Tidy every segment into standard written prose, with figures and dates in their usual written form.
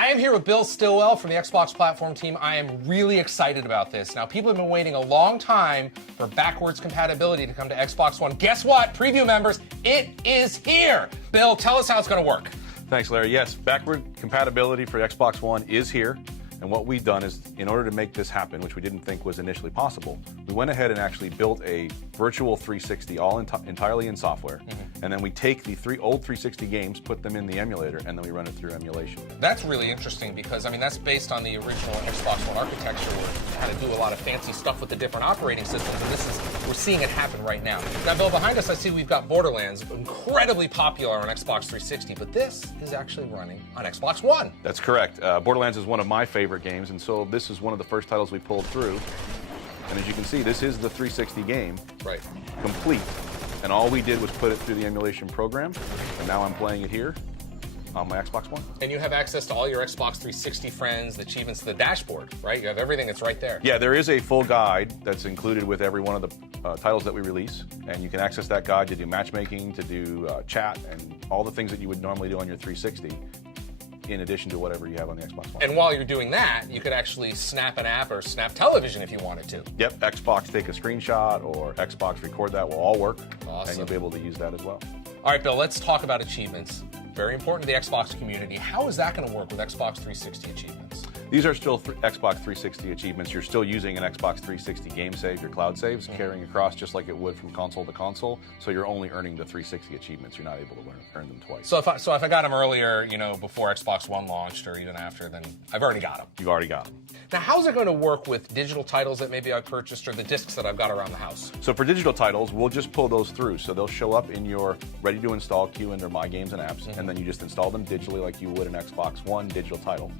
I am here with Bill Stillwell from the Xbox platform team. I am really excited about this. Now, people have been waiting a long time for backwards compatibility to come to Xbox One. Guess what, preview members? It is here. Bill, tell us how it's going to work. Thanks, Larry. Yes, backward compatibility for Xbox One is here. And what we've done is, in order to make this happen, which we didn't think was initially possible, we went ahead and actually built a virtual 360 all entirely in software. And then we take the old 360 games, put them in the emulator, and then we run it through emulation. That's really interesting because, I mean, that's based on the original Xbox One architecture where you had to do a lot of fancy stuff with the different operating systems, and we're seeing it happen right now. Now, Bill, behind us I see we've got Borderlands, incredibly popular on Xbox 360, but this is actually running on Xbox One. That's correct. Borderlands is one of my favorite games, and so this is one of the first titles we pulled through. And as you can see, this is the 360 game, right, complete. And all we did was put it through the emulation program, and now I'm playing it here on my Xbox One. And you have access to all your Xbox 360 friends, the achievements, the dashboard, right? You have everything that's right there. Yeah, there is a full guide that's included with every one of the titles that we release, and you can access that guide to do matchmaking, to do chat, and all the things that you would normally do on your 360. In addition to whatever you have on the Xbox One. And while you're doing that, you could actually snap an app or snap television if you wanted to. Yep, Xbox take a screenshot or Xbox record that will all work. Awesome. And you'll be able to use that as well. All right, Bill, let's talk about achievements. Very important to the Xbox community. How is that going to work with Xbox 360 achievements? These are still Xbox 360 achievements. You're still using an Xbox 360 game save, your cloud saves, carrying across just like it would from console to console. So you're only earning the 360 achievements. You're not able to earn them twice. So if I got them earlier, you know, before Xbox One launched or even after, then I've already got them. You've already got them. Now, how's it going to work with digital titles that maybe I purchased or the discs that I've got around the house? So for digital titles, we'll just pull those through. So they'll show up in your ready-to-install queue under My Games and Apps, and then you just install them digitally like you would an Xbox One digital title.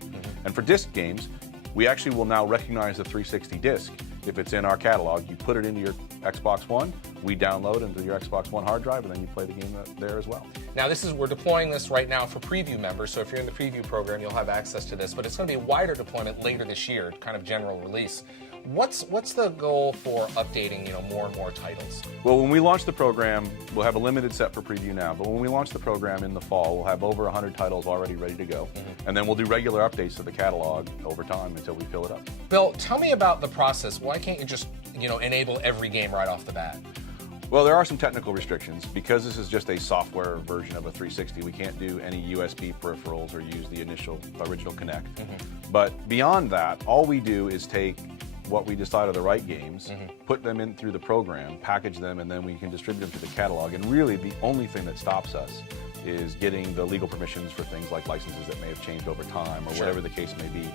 And for disc games, we actually will now recognize the 360 disc. If it's in our catalog, you put it into your Xbox One, we download into your Xbox One hard drive, and then you play the game there as well. Now, we're deploying this right now for preview members, so if you're in the preview program, you'll have access to this, but it's going to be a wider deployment later this year, kind of general release. What's the goal for updating, you know, more and more titles? Well, when we launch the program, we'll have a limited set for preview now, but when we launch the program in the fall, we'll have over 100 titles already ready to go, and then we'll do regular updates to the catalog over time until we fill it up. Bill, tell me about the process. Why can't you just, you know, enable every game right off the bat? Well, there are some technical restrictions. Because this is just a software version of a 360, we can't do any USB peripherals or use the original Kinect. But beyond that, all we do is take what we decide are the right games, put them in through the program, package them, and then we can distribute them to the catalog. And really, the only thing that stops us is getting the legal permissions for things like licenses that may have changed over time or whatever the case may be.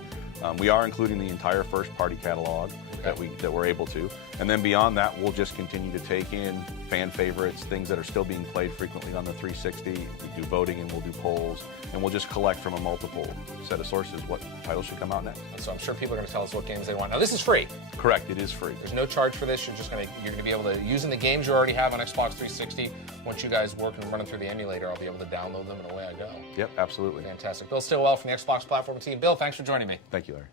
We are including the entire first-party catalog that we're able to. And then beyond that, we'll just continue to take in fan favorites, things that are still being played frequently on the 360. We do voting and we'll do polls, and we'll just collect from a multiple set of sources what titles should come out next. And so I'm sure people are going to tell us what games they want. Now, this is free. Correct, it is free. There's no charge for this. You're going to be able to, using the games you already have on Xbox 360, once you guys work and run them through the emulator, I'll be able to download them and away I go. Yep, absolutely. Fantastic. Bill Stillwell from the Xbox platform team. Bill, thanks for joining me. Thank you, Larry.